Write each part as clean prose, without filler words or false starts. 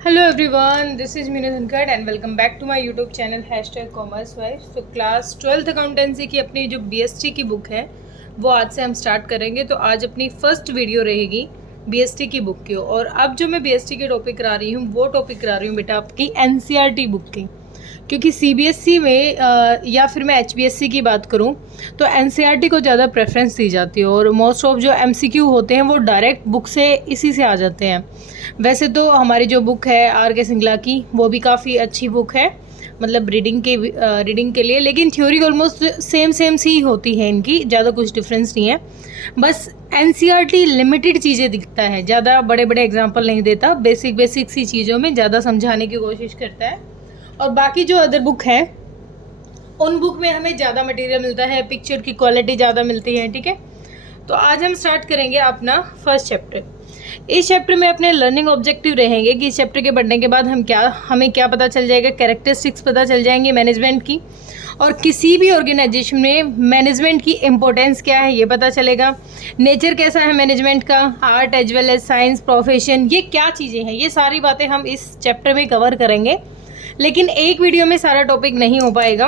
Hello everyone, this is Meenu Dhankad and welcome back to my YouTube channel #CommerceWife। तो class 12th accountancy की अपनी जो BST की book है वो आज से हम स्टार्ट करेंगे। तो आज अपनी फर्स्ट वीडियो रहेगी BST की बुक की। और अब जो मैं BST के टॉपिक करा रही हूँ वो टॉपिक करा रही हूँ बेटा आपकी NCERT बुक की, क्योंकि CBSE में या फिर मैं HBSC की बात करूँ तो NCERT को ज़्यादा प्रेफरेंस दी जाती है और मोस्ट ऑफ जो MCQ होते हैं वो डायरेक्ट बुक से इसी से आ जाते हैं। वैसे तो हमारी जो बुक है R.K. सिंगला की वो भी काफ़ी अच्छी बुक है, मतलब रीडिंग के लिए, लेकिन थ्योरी ऑलमोस्ट सेम सी होती है इनकी, ज़्यादा कुछ डिफरेंस नहीं है। बस NCERT लिमिटेड चीज़ें दिखता है, ज़्यादा बड़े बड़े एग्जांपल नहीं देता, बेसिक सी चीज़ों में ज़्यादा समझाने की कोशिश करता है। और बाकी जो अदर बुक है उन बुक में हमें ज़्यादा मटेरियल मिलता है, पिक्चर की क्वालिटी ज़्यादा मिलती है। ठीक है, तो आज हम स्टार्ट करेंगे अपना फर्स्ट चैप्टर। इस चैप्टर में अपने लर्निंग ऑब्जेक्टिव रहेंगे कि इस चैप्टर के पढ़ने के बाद हमें क्या पता चल जाएगा, कैरेक्टरिस्टिक्स पता चल जाएंगे मैनेजमेंट की, और किसी भी ऑर्गेनाइजेशन में मैनेजमेंट की इम्पोर्टेंस क्या है ये पता चलेगा, नेचर कैसा है मैनेजमेंट का, art as well as science, profession, ये क्या चीज़ें हैं, ये सारी बातें हम इस चैप्टर में कवर करेंगे। लेकिन एक वीडियो में सारा टॉपिक नहीं हो पाएगा,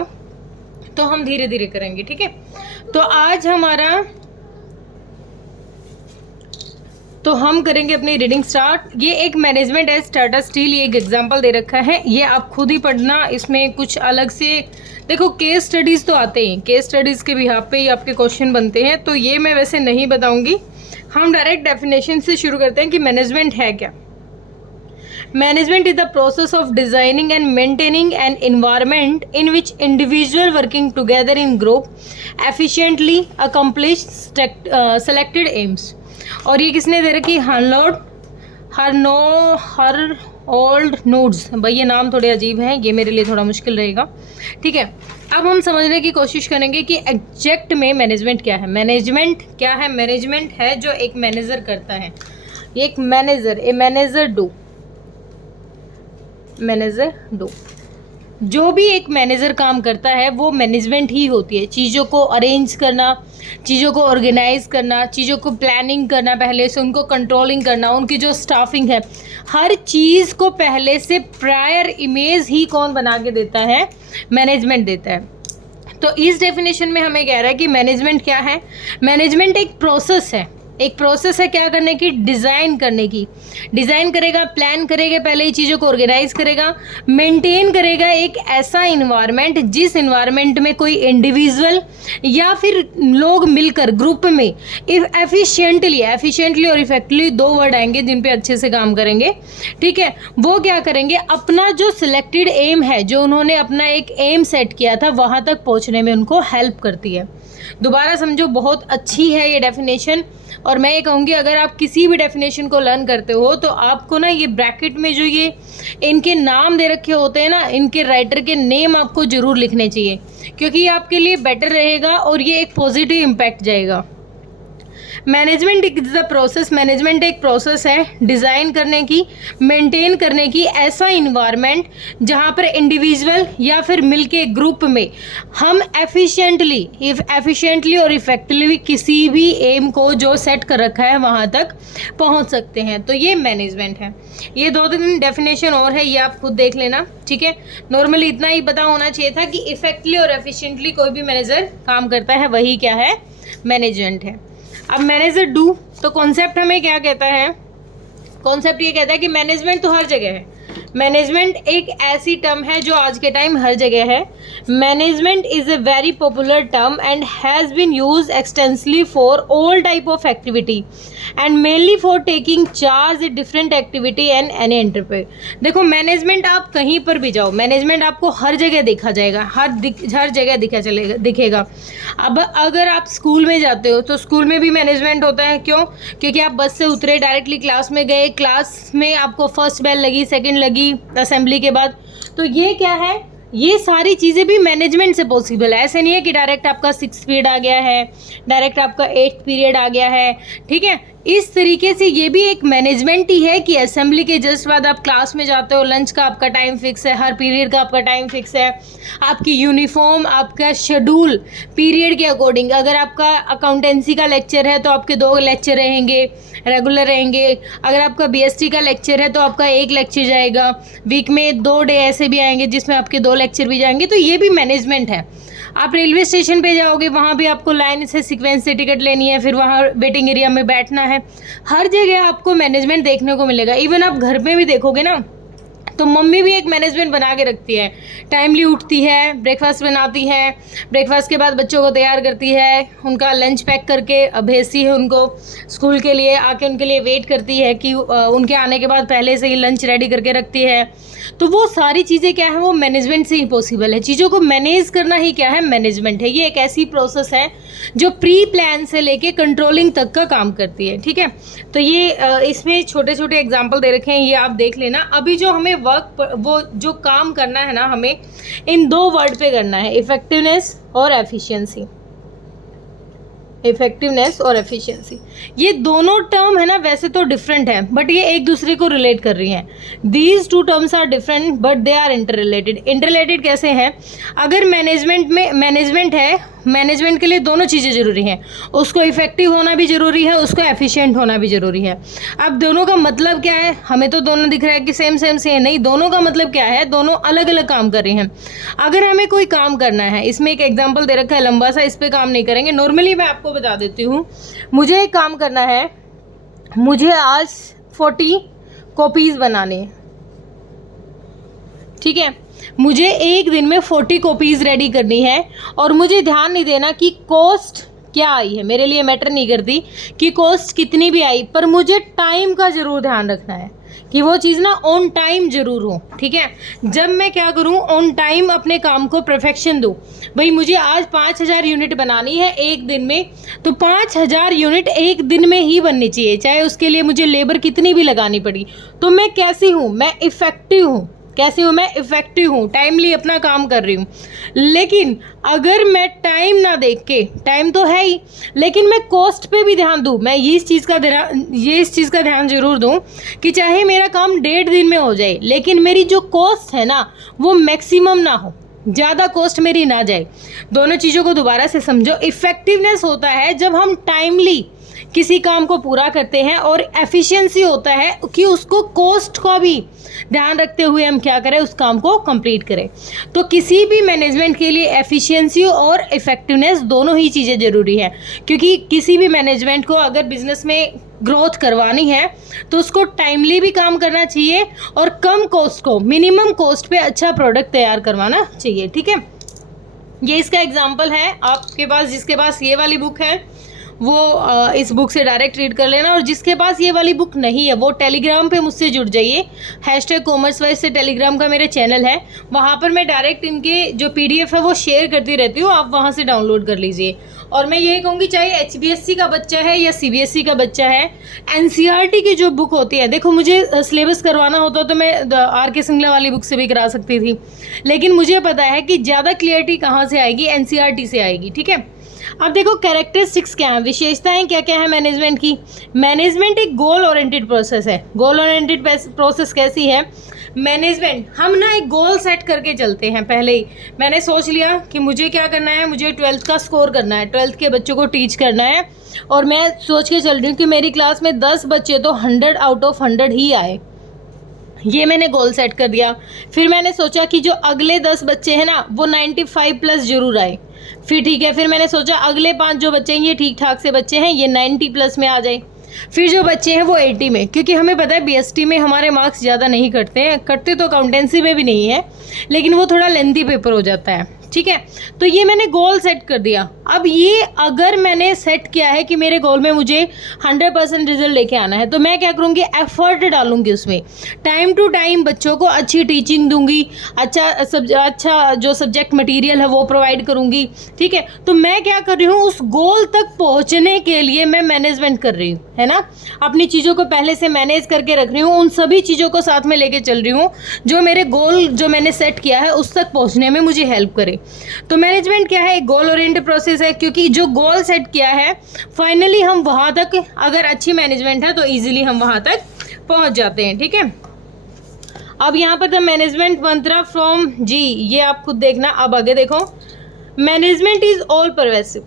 तो हम धीरे धीरे करेंगे। ठीक है, तो हम करेंगे अपनी रीडिंग स्टार्ट। ये एक मैनेजमेंट एज टाटा स्टील, ये एक एग्जांपल दे रखा है, ये आप खुद ही पढ़ना। इसमें कुछ अलग से देखो केस स्टडीज़ तो आते हैं, केस स्टडीज़ के बिहाफ पे ही आपके क्वेश्चन बनते हैं, तो ये मैं वैसे नहीं बताऊंगी। हम डायरेक्ट डेफिनेशन से शुरू करते हैं कि मैनेजमेंट है क्या। Management is the process of designing and maintaining an environment in which individuals working together in group efficiently accomplish selected aims। और ये किसने दे रखी, हरओल्ड नोड्स। भाई ये नाम थोड़े अजीब हैं, ये मेरे लिए थोड़ा मुश्किल रहेगा। ठीक है, अब हम समझने की कोशिश करेंगे कि एग्जैक्ट में मैनेजमेंट क्या है। मैनेजमेंट क्या है? मैनेजमेंट है जो एक मैनेजर करता है, ये एक मैनेजर डू जो भी एक मैनेजर काम करता है वो मैनेजमेंट ही होती है। चीज़ों को अरेंज करना, चीज़ों को ऑर्गेनाइज करना, चीज़ों को प्लानिंग करना, पहले से उनको कंट्रोलिंग करना, उनकी जो स्टाफिंग है, हर चीज़ को पहले से प्रायर इमेज ही कौन बना के देता है? मैनेजमेंट देता है। तो इस डेफिनेशन में हमें कह रहा है कि मैनेजमेंट क्या है। मैनेजमेंट एक प्रोसेस है, क्या करने की? डिज़ाइन करने की। डिज़ाइन करेगा, प्लान करेगा, पहले ही चीज़ों को ऑर्गेनाइज करेगा, मेंटेन करेगा एक ऐसा इन्वायरमेंट जिस इन्वायरमेंट में कोई इंडिविजुअल या फिर लोग मिलकर ग्रुप में एफिशिएंटली और इफेक्टिवली, दो वर्ड आएंगे जिन पे अच्छे से काम करेंगे। ठीक है, वो क्या करेंगे? अपना जो सिलेक्टेड एम है, जो उन्होंने अपना एक एम सेट किया था, वहाँ तक पहुँचने में उनको हेल्प करती है। दोबारा समझो, बहुत अच्छी है ये डेफिनेशन। और मैं ये कहूँगी अगर आप किसी भी डेफिनेशन को लर्न करते हो तो आपको ना ये ब्रैकेट में जो ये इनके नाम दे रखे होते हैं ना, इनके राइटर के नेम आपको ज़रूर लिखने चाहिए, क्योंकि ये आपके लिए बेटर रहेगा और ये एक पॉजिटिव इम्पैक्ट जाएगा। Management is the process, management एक प्रोसेस है डिज़ाइन करने की, मेंटेन करने की, ऐसा इन्वायरमेंट जहाँ पर इंडिविजुअल या फिर मिलके ग्रुप में हम एफिशिएंटली और इफेक्टिवली किसी भी एम को जो सेट कर रखा है वहाँ तक पहुँच सकते हैं। तो ये मैनेजमेंट है। ये 2-3 डेफिनेशन और है, ये आप खुद देख लेना। ठीक है, नॉर्मली इतना ही पता होना चाहिए था कि इफेक्टिवली और एफिशिएंटली कोई भी मैनेजर काम करता है, वही क्या है? मैनेजमेंट है। अब मैनेजर डू, तो कॉन्सेप्ट हमें क्या कहता है? कॉन्सेप्ट ये कहता है कि मैनेजमेंट तो हर जगह है। मैनेजमेंट एक ऐसी टर्म है जो आज के टाइम हर जगह है। Management is a very popular term and has been use extensively for all type of activity and mainly for taking charge a different activity and any enterprise. देखो, मैनेजमेंट आप कहीं पर भी जाओ, मैनेजमेंट आपको हर जगह देखा जाएगा, हर जगह दिखेगा। अब अगर आप स्कूल में जाते हो तो स्कूल में भी मैनेजमेंट होता है। क्यों? क्योंकि आप बस से उतरे, डायरेक्टली क्लास में गए, क्लास में आपको फर्स्ट बेल लगी, सेकंड लगी असेंबली के बाद, तो ये क्या है? ये सारी चीज़ें भी मैनेजमेंट से पॉसिबल है। ऐसे नहीं है कि डायरेक्ट आपका 6th पीरियड आ गया है, डायरेक्ट आपका 8th पीरियड आ गया है। ठीक है, इस तरीके से ये भी एक मैनेजमेंट ही है कि असेंबली के जस्ट बाद आप क्लास में जाते हो, लंच का आपका टाइम फिक्स है, हर पीरियड का आपका टाइम फिक्स है, आपकी यूनिफॉर्म, आपका शेड्यूल पीरियड के अकॉर्डिंग। अगर आपका अकाउंटेंसी का लेक्चर है तो आपके 2 लेक्चर रहेंगे, रेगुलर रहेंगे। अगर आपका बीएसटी का लेक्चर है तो आपका 1 लेक्चर जाएगा। वीक में 2 डे ऐसे भी आएंगे जिसमें आपके 2 लेक्चर भी जाएंगे। तो ये भी मैनेजमेंट है। आप रेलवे स्टेशन पे जाओगे, वहाँ भी आपको लाइन से सीक्वेंस से टिकट लेनी है, फिर वहाँ वेटिंग एरिया में बैठना है। हर जगह आपको मैनेजमेंट देखने को मिलेगा। इवन आप घर में भी देखोगे ना, तो मम्मी भी एक मैनेजमेंट बना के रखती है। टाइमली उठती है, ब्रेकफास्ट बनाती है, ब्रेकफास्ट के बाद बच्चों को तैयार करती है, उनका लंच पैक करके भेजती है उनको स्कूल के लिए, आके उनके लिए वेट करती है कि उनके आने के बाद पहले से ही लंच रेडी करके रखती है। तो वो सारी चीज़ें क्या है, वो मैनेजमेंट से ही पॉसिबल है। चीज़ों को मैनेज करना ही क्या है, मैनेजमेंट है। ये एक ऐसी प्रोसेस है जो प्री प्लान से लेके कंट्रोलिंग तक का काम करती है। ठीक है, तो ये इसमें छोटे छोटे एग्जाम्पल दे रखे हैं, ये आप देख लेना। अभी जो हमें वो जो काम करना है ना, हमें इन 2 वर्ड पे करना है, इफेक्टिवनेस और एफिशिएंसी। इफेक्टिवनेस और एफिशिएंसी, ये दोनों टर्म है ना, वैसे तो डिफरेंट है बट ये एक दूसरे को रिलेट कर रही हैं। These 2 terms are different but they are interrelated. Interrelated कैसे हैं? अगर मैनेजमेंट में मैनेजमेंट है, मैनेजमेंट के लिए दोनों चीज़ें ज़रूरी हैं। उसको इफेक्टिव होना भी ज़रूरी है, उसको एफिशिएंट होना भी ज़रूरी है। अब दोनों का मतलब क्या है? हमें तो दोनों दिख रहा है कि सेम सेम से है, नहीं, दोनों का मतलब क्या है, दोनों अलग अलग काम कर रही हैं। अगर हमें कोई काम करना है, इसमें एक एग्जाम्पल दे रखा है लंबा सा, इस पर काम नहीं करेंगे। नॉर्मली मैं आपको बता देती हूँ, मुझे एक काम करना है, मुझे आज 40 कॉपीज़ बनानी है। ठीक है, मुझे एक दिन में 40 कॉपीज़ रेडी करनी है और मुझे ध्यान नहीं देना कि कॉस्ट क्या आई है, मेरे लिए मैटर नहीं करती कि कॉस्ट कितनी भी आई, पर मुझे टाइम का ज़रूर ध्यान रखना है कि वो चीज़ ना ऑन टाइम ज़रूर हो। ठीक है, जब मैं क्या करूँ, ऑन टाइम अपने काम को परफेक्शन दूँ। भाई मुझे आज 5000 यूनिट बनानी है एक दिन में, तो 5000 यूनिट एक दिन में ही बननी चाहिए, चाहे उसके लिए मुझे लेबर कितनी भी लगानी पड़ी। तो मैं कैसी हूँ, मैं इफ़ेक्टिव हूँ। कैसी हूँ मैं? इफ़ेक्टिव हूँ, टाइमली अपना काम कर रही हूँ। लेकिन अगर मैं टाइम ना देख के, टाइम तो है ही, लेकिन मैं कॉस्ट पे भी ध्यान दूँ, मैं इस चीज़ का ध्यान जरूर दूँ कि चाहे मेरा काम 1.5 दिन में हो जाए, लेकिन मेरी जो कॉस्ट है ना, वो मैक्सिमम ना हो, ज़्यादा कॉस्ट मेरी ना जाए। दोनों चीज़ों को दोबारा से समझो। इफ़ेक्टिवनेस होता है जब हम टाइमली किसी काम को पूरा करते हैं, और एफिशिएंसी होता है कि उसको कॉस्ट का भी ध्यान रखते हुए हम क्या करें, उस काम को कंप्लीट करें। तो किसी भी मैनेजमेंट के लिए एफिशिएंसी और इफ़ेक्टिवनेस दोनों ही चीज़ें ज़रूरी हैं, क्योंकि किसी भी मैनेजमेंट को अगर बिजनेस में ग्रोथ करवानी है तो उसको टाइमली भी काम करना चाहिए और कम कॉस्ट को, मिनिमम कॉस्ट पे अच्छा प्रोडक्ट तैयार करवाना चाहिए। ठीक है, ये इसका एग्जाम्पल है। आपके पास, जिसके पास ये वाली बुक है वो इस बुक से डायरेक्ट रीड कर लेना, और जिसके पास ये वाली बुक नहीं है वो टेलीग्राम पे मुझसे जुड़ जाइए। #CommerceWise से टेलीग्राम का मेरा चैनल है, वहाँ पर मैं डायरेक्ट इनके जो PDF है वो शेयर करती रहती हूँ, आप वहाँ से डाउनलोड कर लीजिए। और मैं यही कहूँगी, चाहे HBSC का बच्चा है या CBSE का बच्चा है, NCERT की जो बुक होती है, देखो मुझे सिलेबस करवाना होता तो मैं RK सिंगला वाली बुक से भी करा सकती थी, लेकिन मुझे पता है कि ज़्यादा क्लियरिटी कहाँ से आएगी, NCERT से आएगी। ठीक है, अब देखो कैरेक्टरिस्टिक्स क्या हैं, विशेषताएं क्या क्या है मैनेजमेंट की। मैनेजमेंट एक गोल ओरिएंटेड प्रोसेस है। गोल ओरिएंटेड प्रोसेस कैसी है? मैनेजमेंट, हम ना एक गोल सेट करके चलते हैं। पहले ही मैंने सोच लिया कि मुझे क्या करना है, मुझे 12th का स्कोर करना है, 12th के बच्चों को टीच करना है, और मैं सोच के चल रही हूँ कि मेरी क्लास में 10 बच्चे तो 100 आउट ऑफ 100 ही आए। ये मैंने गोल सेट कर दिया। फिर मैंने सोचा कि जो अगले 10 बच्चे हैं ना, वो 95+ जरूर आए। फिर ठीक है, फिर मैंने सोचा अगले 5 जो बच्चे हैं ये ठीक ठाक से बच्चे हैं, ये 90+ में आ जाए। फिर जो बच्चे हैं वो 80 में, क्योंकि हमें पता है BST में हमारे मार्क्स ज़्यादा नहीं कटते हैं, कटते तो अकाउंटेंसी में भी नहीं है, लेकिन वो थोड़ा लेंथी पेपर हो जाता है। ठीक है, तो ये मैंने गोल सेट कर दिया। अब ये अगर मैंने सेट किया है कि मेरे गोल में मुझे 100% रिजल्ट लेके आना है, तो मैं क्या करूँगी, एफर्ट डालूंगी उसमें। टाइम टू टाइम बच्चों को अच्छी टीचिंग दूंगी, अच्छा जो सब्जेक्ट मटेरियल है वो प्रोवाइड करूँगी। ठीक है, तो मैं क्या कर रही हूँ, उस गोल तक पहुँचने के लिए मैं मैनेजमेंट कर रही हूँ, है ना। अपनी चीज़ों को पहले से मैनेज करके रख रही हूँ, उन सभी चीज़ों को साथ में लेके चल रही हूँ जो मेरे गोल जो मैंने सेट किया है उस तक पहुँचने में मुझे हेल्प करे। करेंगे। तो मैनेजमेंट क्या है, गोल ओरिएंटेड प्रोसेस है, क्योंकि जो गोल सेट किया है फाइनली हम वहाँ तक, अगर अच्छी मैनेजमेंट है तो ईजिली हम वहाँ तक पहुँच जाते हैं। ठीक है, अब यहाँ पर द मैनेजमेंट मंत्रा फ्रॉम जी, ये आप खुद देखना। अब आगे देखो, management is all pervasive,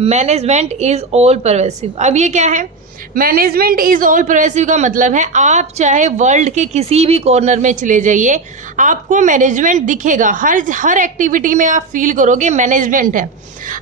management is all pervasive. अब ये क्या है, मैनेजमेंट इज ऑल परवेसिव का मतलब है आप चाहे वर्ल्ड के किसी भी कॉर्नर में चले जाइए, आपको मैनेजमेंट दिखेगा। हर एक्टिविटी में आप फील करोगे मैनेजमेंट है।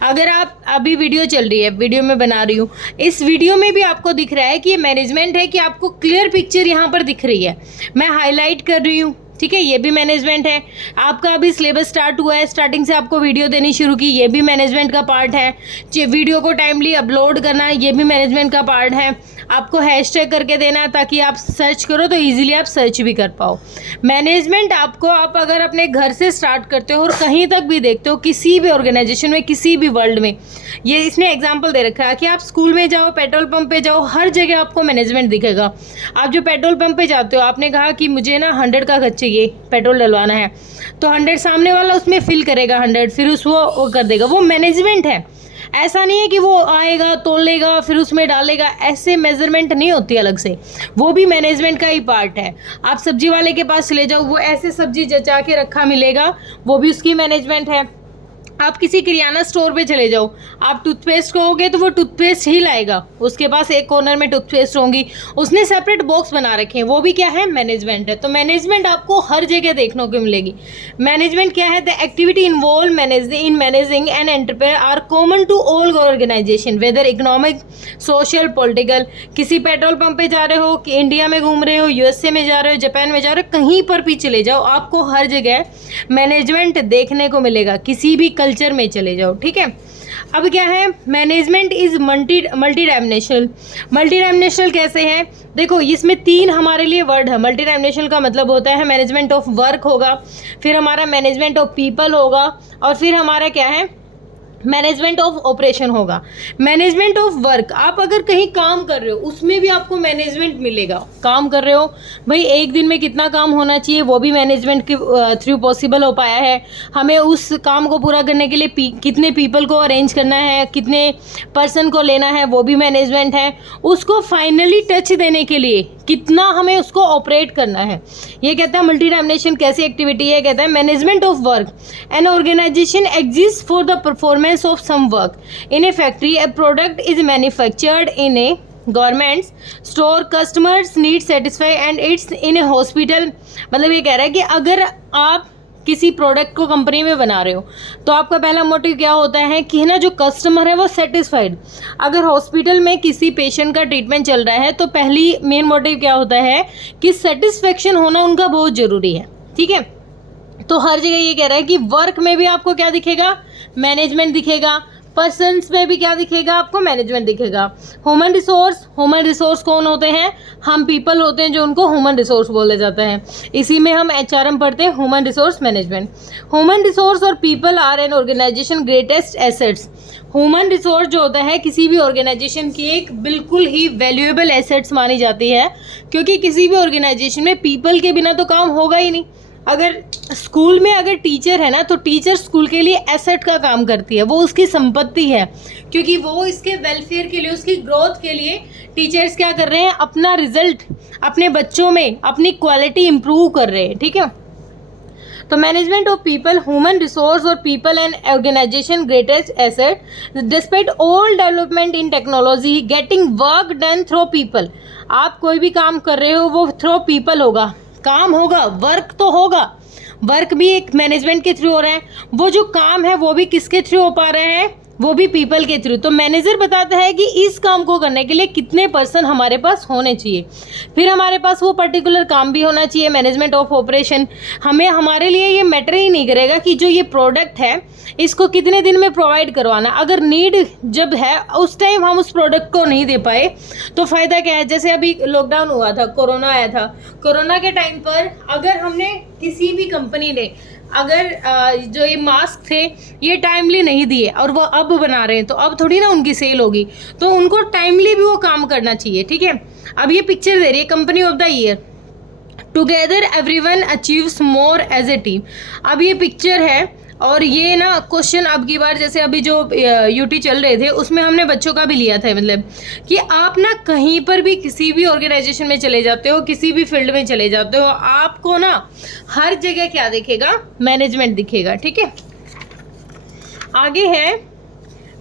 अगर आप अभी वीडियो चल रही है, वीडियो में बना रही हूँ, इस वीडियो में भी आपको दिख रहा है कि ये मैनेजमेंट है, कि आपको क्लियर पिक्चर यहाँ पर दिख रही है, मैं हाईलाइट कर रही हूँ। ठीक है, ये भी मैनेजमेंट है। आपका अभी सिलेबस स्टार्ट हुआ है, स्टार्टिंग से आपको वीडियो देनी शुरू की, ये भी मैनेजमेंट का पार्ट है। वीडियो को टाइमली अपलोड करना, ये भी मैनेजमेंट का पार्ट है। आपको हैशटैग करके देना ताकि आप सर्च करो तो इजीली आप सर्च भी कर पाओ। मैनेजमेंट आपको, आप अगर अपने घर से स्टार्ट करते हो और कहीं तक भी देखते हो, किसी भी ऑर्गेनाइजेशन में, किसी भी वर्ल्ड में, ये इसने एग्जाम्पल दे रखा है कि आप स्कूल में जाओ, पेट्रोल पंप पे जाओ, हर जगह आपको मैनेजमेंट दिखेगा। आप जो पेट्रोल पंप पे जाते हो, आपने कहा कि मुझे ना 100 का खर्च चाहिए, पेट्रोल डलवाना है, तो 100 सामने वाला उसमें फिल करेगा 100, फिर वो कर देगा, वो मैनेजमेंट है। ऐसा नहीं है कि वो आएगा, तोलेगा, फिर उसमें डालेगा, ऐसे मेजरमेंट नहीं होती अलग से, वो भी मैनेजमेंट का ही पार्ट है। आप सब्जी वाले के पास चले जाओ, वो ऐसे सब्जी जचा के रखा मिलेगा, वो भी उसकी मैनेजमेंट है। आप किसी किराना स्टोर पे चले जाओ, आप टूथपेस्ट कहोगे तो वो टूथपेस्ट ही लाएगा, उसके पास एक कॉर्नर में टूथपेस्ट होंगी, उसने सेपरेट बॉक्स बना रखे हैं, वो भी क्या है, मैनेजमेंट है। तो मैनेजमेंट आपको हर जगह देखने को मिलेगी। मैनेजमेंट क्या है, the activity involve in managing an enterprise are common to all organisation whether economic, social, political. किसी पेट्रोल पंप पे जा रहे हो, कि इंडिया में घूम रहे हो, यूएसए में जा रहे हो, जापान में जा रहे हो, कहीं पर भी चले जाओ, आपको हर जगह मैनेजमेंट देखने को मिलेगा, किसी भी कल्चर में चले जाओ। ठीक है, अब क्या है, management is multi dimensional. Multi dimensional कैसे है, देखो इसमें 3 हमारे लिए वर्ड है। मल्टी डायमेंशनल का मतलब होता है मैनेजमेंट ऑफ वर्क होगा, फिर हमारा मैनेजमेंट ऑफ पीपल होगा, और फिर हमारा क्या है, मैनेजमेंट ऑफ ऑपरेशन होगा। मैनेजमेंट ऑफ वर्क, आप अगर कहीं काम कर रहे हो उसमें भी आपको मैनेजमेंट मिलेगा। काम कर रहे हो भाई, एक दिन में कितना काम होना चाहिए, वो भी मैनेजमेंट के थ्रू पॉसिबल हो पाया है। हमें उस काम को पूरा करने के लिए कितने पीपल को अरेंज करना है, कितने पर्सन को लेना है, वो भी मैनेजमेंट है। उसको फाइनली टच देने के लिए कितना हमें उसको ऑपरेट करना है, ये कहता है मल्टी डायमेंशन। कैसी एक्टिविटी है, कहता है management of work. An organisation exist for the performance of some work in a factory, a product is manufactured in a garments store, customers need satisfy and it's in a hospital। मतलब ये कह रहा है कि अगर आप किसी product को कंपनी में बना रहे हो तो आपका पहला मोटिव क्या होता है कि ना जो कस्टमर है वो सेटिस्फाइड। अगर हॉस्पिटल में किसी पेशेंट का ट्रीटमेंट चल रहा है तो पहली मेन मोटिव क्या होता है कि सेटिस्फेक्शन होना उनका बहुत ज़रूरी है। ठीक है, तो हर जगह ये कह रहा है कि वर्क में भी आपको क्या दिखेगा, मैनेजमेंट दिखेगा। पर्सन्स में भी क्या दिखेगा, आपको मैनेजमेंट दिखेगा। ह्यूमन रिसोर्स कौन होते हैं, हम पीपल होते हैं जो उनको ह्यूमन रिसोर्स बोला जाता है। इसी में हम HRM पढ़ते हैं, human resource management. Human resource और people are an organization greatest assets. Human resource जो होता है किसी भी ऑर्गेनाइजेशन की एक बिल्कुल ही वैल्यूएबल एसेट्स मानी जाती है, क्योंकि किसी भी ऑर्गेनाइजेशन में पीपल के बिना तो काम होगा ही नहीं। अगर स्कूल में अगर टीचर है ना, तो टीचर स्कूल के लिए एसेट का काम करती है, वो उसकी संपत्ति है, क्योंकि वो इसके वेलफेयर के लिए, उसकी ग्रोथ के लिए टीचर्स क्या कर रहे हैं, अपना रिजल्ट अपने बच्चों में अपनी क्वालिटी इंप्रूव कर रहे हैं। ठीक है, तो management of people, human resource और people and organization greatest asset despite all development in technology getting work done through people. आप कोई भी काम कर रहे हो वो थ्रू पीपल होगा, काम होगा, वर्क तो होगा, वर्क भी एक मैनेजमेंट के थ्रू हो रहा है। वो जो काम है वो भी किसके थ्रू हो पा रहे हैं, वो भी पीपल के थ्रू। तो मैनेजर बताता है कि इस काम को करने के लिए कितने पर्सन हमारे पास होने चाहिए, फिर हमारे पास वो पर्टिकुलर काम भी होना चाहिए। मैनेजमेंट ऑफ ऑपरेशन, हमें हमारे लिए ये मैटर ही नहीं करेगा कि जो ये प्रोडक्ट है इसको कितने दिन में प्रोवाइड करवाना। अगर नीड जब है उस टाइम हम उस प्रोडक्ट को नहीं दे पाए तो फ़ायदा क्या है। जैसे अभी लॉकडाउन हुआ था, कोरोना आया था, कोरोना के टाइम पर अगर हमने किसी भी कंपनी ने अगर जो ये मास्क थे ये टाइमली नहीं दिए और वो अब बना रहे हैं, तो अब थोड़ी ना उनकी सेल होगी, तो उनको टाइमली भी वो काम करना चाहिए। ठीक है, अब ये पिक्चर दे रही है company of the year, together everyone achieves more as a team. अब ये पिक्चर है, और ये ना क्वेश्चन अब की बार जैसे अभी जो यूटी चल रहे थे उसमें हमने बच्चों का भी लिया था, मतलब कि आप ना कहीं पर भी किसी भी ऑर्गेनाइजेशन में चले जाते हो, किसी भी फील्ड में चले जाते हो, आपको ना हर जगह क्या दिखेगा, मैनेजमेंट दिखेगा। ठीक है, आगे है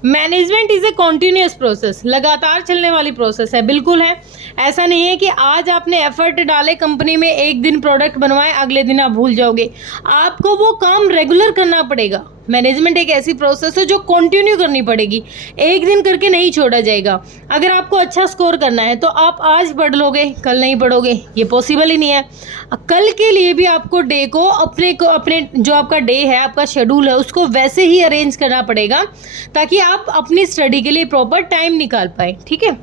management is a continuous process, लगातार चलने वाली प्रोसेस है। बिल्कुल है, ऐसा नहीं है कि आज आपने एफर्ट डाले कंपनी में, एक दिन प्रोडक्ट बनवाए, अगले दिन आप भूल जाओगे। आपको वो काम रेगुलर करना पड़ेगा। मैनेजमेंट एक ऐसी प्रोसेस है जो कंटिन्यू करनी पड़ेगी, एक दिन करके नहीं छोड़ा जाएगा। अगर आपको अच्छा स्कोर करना है तो आप आज पढ़ लोगे, कल नहीं पढ़ोगे, ये पॉसिबल ही नहीं है। कल के लिए भी आपको डे को अपने जो आपका डे है, आपका शेड्यूल है, उसको वैसे ही अरेंज करना पड़ेगा ताकि आप अपनी स्टडी के लिए प्रॉपर टाइम निकाल पाए। ठीक है,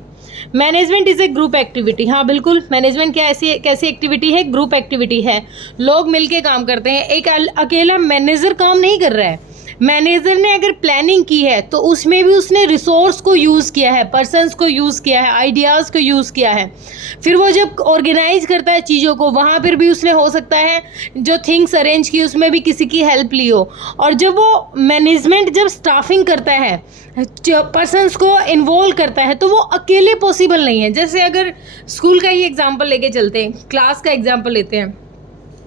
management is a group activity. हाँ बिल्कुल, मैनेजमेंट क्या कैसी एक्टिविटी है, ग्रुप एक्टिविटी है। लोग मिलके काम करते हैं, एक अकेला मैनेजर काम नहीं कर रहा है। मैनेजर ने अगर प्लानिंग की है तो उसमें भी उसने रिसोर्स को यूज़ किया है, पर्सन्स को यूज़ किया है, आइडियाज़ को यूज़ किया है। फिर वो जब ऑर्गेनाइज करता है चीज़ों को, वहाँ पर भी उसने हो सकता है जो थिंग्स अरेंज की उसमें भी किसी की हेल्प ली हो। और जब वो मैनेजमेंट जब स्टाफिंग करता है, पर्सन्स को इन्वॉल्व करता है, तो वो अकेले पॉसिबल नहीं है। जैसे अगर स्कूल का ही एग्जाम्पल लेके चलते हैं, क्लास का एग्जाम्पल लेते हैं।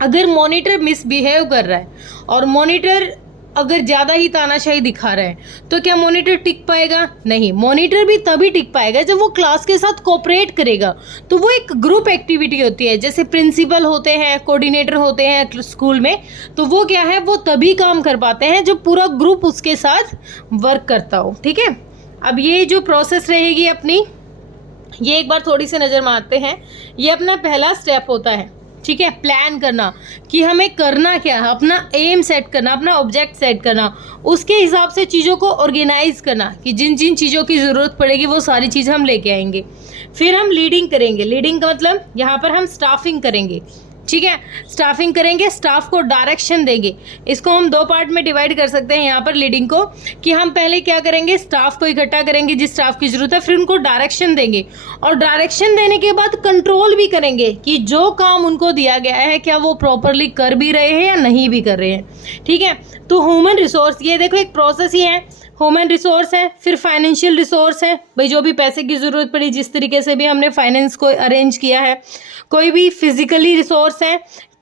अगर मॉनिटर मिसबिहेव कर रहा है और मॉनिटर अगर ज़्यादा ही तानाशाही दिखा रहा है तो क्या मॉनिटर टिक पाएगा? नहीं, मॉनिटर भी तभी टिक पाएगा जब वो क्लास के साथ कोऑपरेट करेगा। तो वो एक ग्रुप एक्टिविटी होती है, जैसे प्रिंसिपल होते हैं, कोऑर्डिनेटर होते हैं स्कूल में, तो वो क्या है, वो तभी काम कर पाते हैं जब पूरा ग्रुप उसके साथ वर्क करता हो। ठीक है, अब ये जो प्रोसेस रहेगी अपनी, ये एक बार थोड़ी सी नज़र मारते हैं। ये अपना पहला स्टेप होता है। ठीक है, प्लान करना कि हमें करना क्या है, अपना एम सेट करना, अपना ऑब्जेक्ट सेट करना, उसके हिसाब से चीज़ों को ऑर्गेनाइज करना कि जिन जिन चीज़ों की ज़रूरत पड़ेगी वो सारी चीज़ हम लेके आएंगे। फिर हम लीडिंग करेंगे। लीडिंग का मतलब यहाँ पर हम स्टाफिंग करेंगे। ठीक है, स्टाफिंग करेंगे, स्टाफ को डायरेक्शन देंगे। इसको हम दो पार्ट में डिवाइड कर सकते हैं यहाँ पर लीडिंग को, कि हम पहले क्या करेंगे, स्टाफ को इकट्ठा करेंगे जिस स्टाफ की ज़रूरत है, फिर उनको डायरेक्शन देंगे और डायरेक्शन देने के बाद कंट्रोल भी करेंगे कि जो काम उनको दिया गया है क्या वो प्रॉपरली कर भी रहे हैं या नहीं भी कर रहे हैं। ठीक है, तो ह्यूमन रिसोर्स, ये देखो एक प्रोसेस ही है। ह्यूमन रिसोर्स है, फिर फाइनेंशियल रिसोर्स है, भाई जो भी पैसे की ज़रूरत पड़ी, जिस तरीके से भी हमने फाइनेंस को अरेंज किया है। कोई भी फिजिकली रिसोर्स है,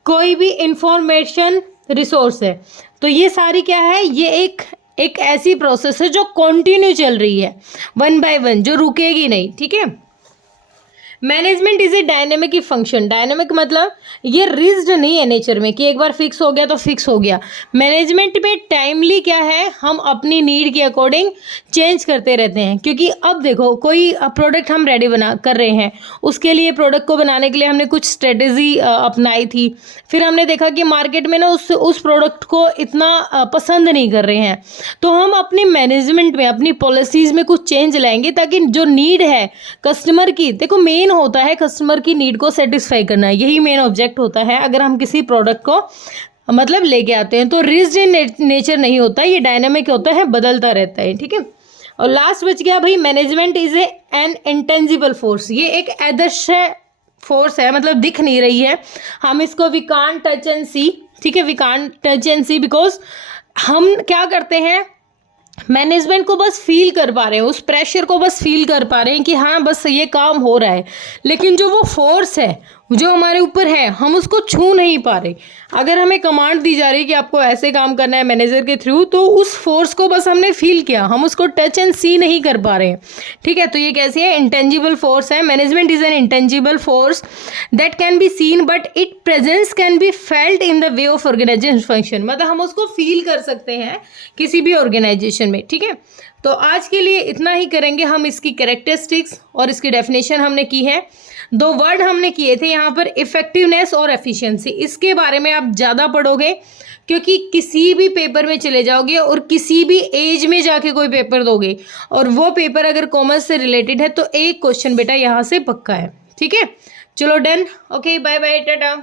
कोई भी इंफॉर्मेशन रिसोर्स है। तो ये सारी क्या है, ये एक ऐसी प्रोसेस है जो कंटिन्यू चल रही है, वन बाय वन, जो रुकेगी नहीं। ठीक है, management is a dynamic he function. Dynamic मतलब ये रिज्ड नहीं है नेचर में कि एक बार फिक्स हो गया तो फिक्स हो गया। मैनेजमेंट में टाइमली क्या है, हम अपनी नीड के अकॉर्डिंग चेंज करते रहते हैं। क्योंकि अब देखो, कोई प्रोडक्ट हम रेडी कर रहे हैं, उसके लिए प्रोडक्ट को बनाने के लिए हमने कुछ स्ट्रेटेजी अपनाई थी। फिर हमने देखा कि मार्केट में ना उस प्रोडक्ट को इतना पसंद नहीं कर रहे हैं, तो हम अपनी मैनेजमेंट में, अपनी पॉलिसीज़ में कुछ चेंज लाएंगे ताकि जो नीड है कस्टमर की, देखो मेन होता है कस्टमर की नीड को सेटिस्फाई करना, यही मेन ऑब्जेक्ट होता है अगर हम किसी प्रोडक्ट को मतलब लेके आते हैं। तो रिज्ड इन नेचर नहीं होता, ये डायनामिक होता है, बदलता रहता है। ठीक है, और लास्ट बच गया भाई, management is an intangible force. ये एक अदृश्य फोर्स है, मतलब दिख नहीं रही है, हम इसको we can't touch and see. ठीक है, we can't touch and see because हम क्या करते हैं, मैनेजमेंट को बस फील कर पा रहे हैं, उस प्रेशर को बस फील कर पा रहे हैं कि हाँ बस ये काम हो रहा है, लेकिन जो वो फोर्स है जो हमारे ऊपर है, हम उसको छू नहीं पा रहे। अगर हमें कमांड दी जा रही है कि आपको ऐसे काम करना है मैनेजर के थ्रू, तो उस फोर्स को बस हमने फील किया, हम उसको टच एंड सी नहीं कर पा रहे हैं। ठीक है, तो ये कैसी है, इंटेंजिबल फोर्स है। Management is an intangible force that can be seen but it presence can be felt in the way of organisation function. मतलब हम उसको फील कर सकते हैं किसी भी ऑर्गेनाइजेशन में। ठीक है, तो आज के लिए इतना ही करेंगे हम। इसकी कैरेक्टरिस्टिक्स और इसकी डेफिनेशन हमने की है। दो वर्ड हमने किए थे यहाँ पर, इफेक्टिवनेस और एफिशिएंसी। इसके बारे में आप ज़्यादा पढ़ोगे क्योंकि किसी भी पेपर में चले जाओगे और किसी भी एज में जाके कोई पेपर दोगे और वो पेपर अगर कॉमर्स से रिलेटेड है तो एक क्वेश्चन बेटा यहाँ से पक्का है। ठीक है, चलो done, okay, bye bye, Tata.